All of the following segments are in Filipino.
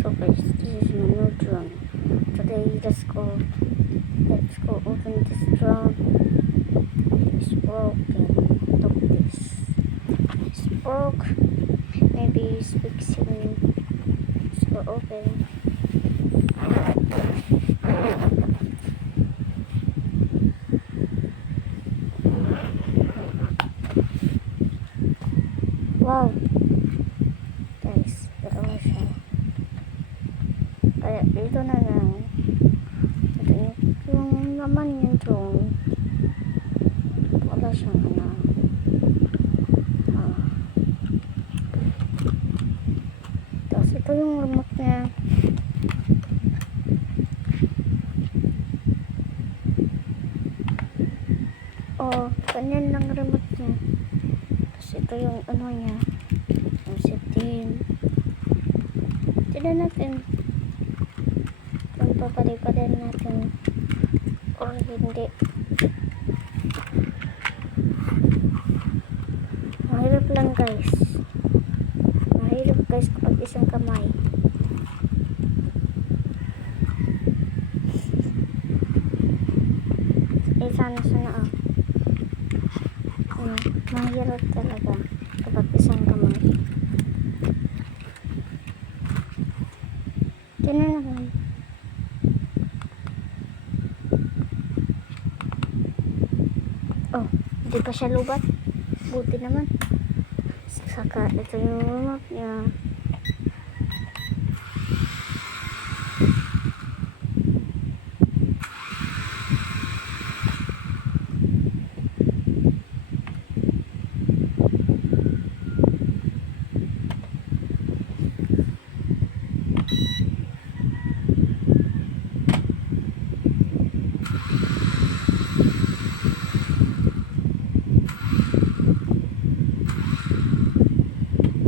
So guys, this is my new drone. Today, let's go open this drone. It's broken. Look this. It's broke. Maybe it's fixing. Let's go open. Wow. Guys, dalawa siya. Kaya dito na lang. Ito yung naman yung drone. Wala siyang Tapos ito yung remote niya. Ganyan lang remote niya. Tapos ito yung niya. Yung setting. Tignan natin kung papalipadan natin or hindi. Mahirap lang guys. Mahirap guys kapag isang kamay. Sana mahirap talaga kapag isang kamay. Tignan naman. Hindi pa siya lubat. Buti naman. Saka ito yung remote niya.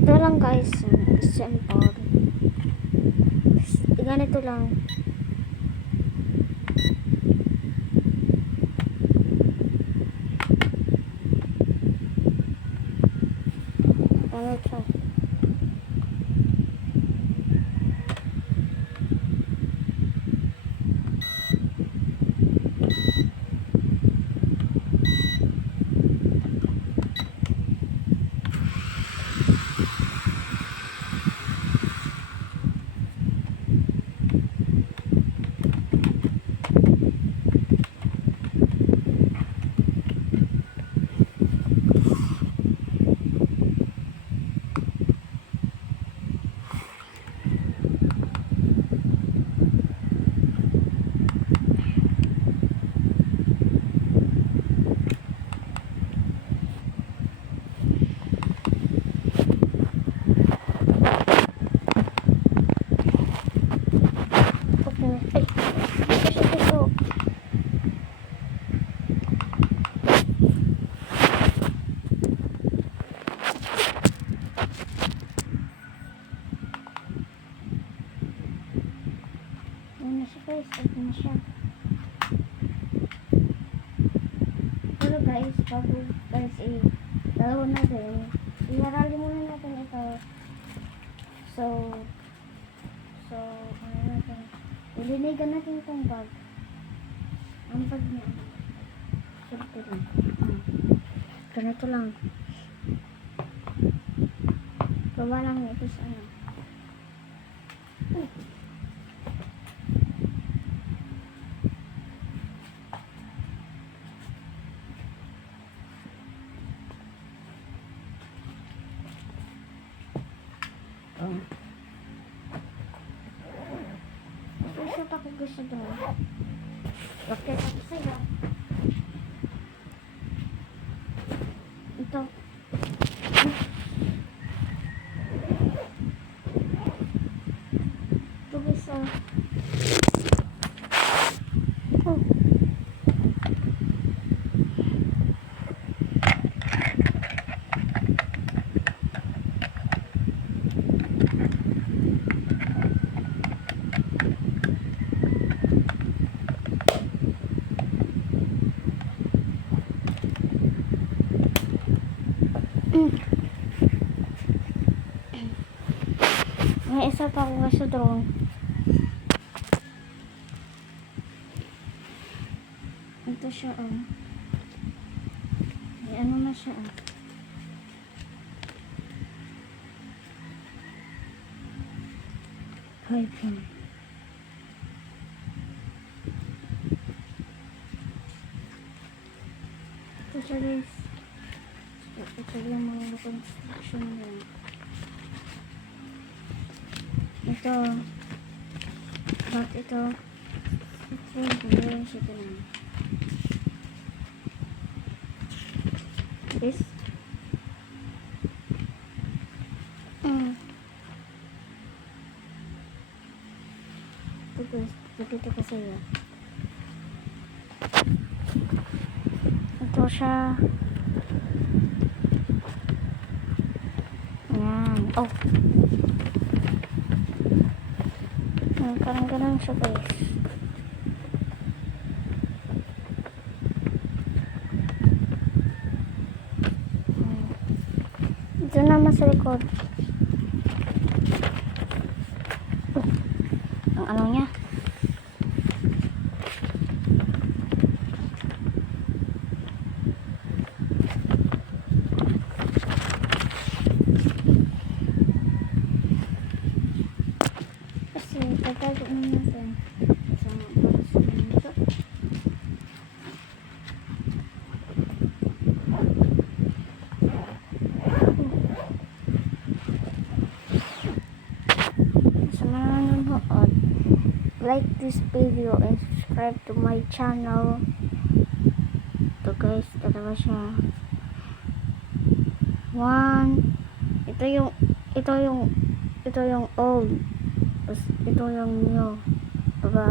Ito lang guys, simple. Ganito lang. Ganito. Guys, ito na siya. Pero guys, bago guys dalawa natin, iharali muna natin ito. So ano natin, ilinigan natin itong bag. Ang bag niya siyempre lang ganito lang, gawa lang ito sa ako gusto doon. Bakit ako sa'yo? Ito. Ito gusto. isa pa ako sa drone. Ito siya, oh. May ano na siya, oh. Hyphen. Ito siya, guys. Ito yung mga construction niya. Ito. But ito. Ito yung siya na. This. Ito guys. Ito kasi yun. Ito siya. Yan. Oh. Parang ganun siya guys. Ito naman sa likod. Ang ano niya. Kasi tatago na natin. Isang box nito. Sa mga nanonood, like this video and subscribe to my channel. Ito guys, dalawa siya. One. Ito yung old. Tapos ito yung new. Bye-bye.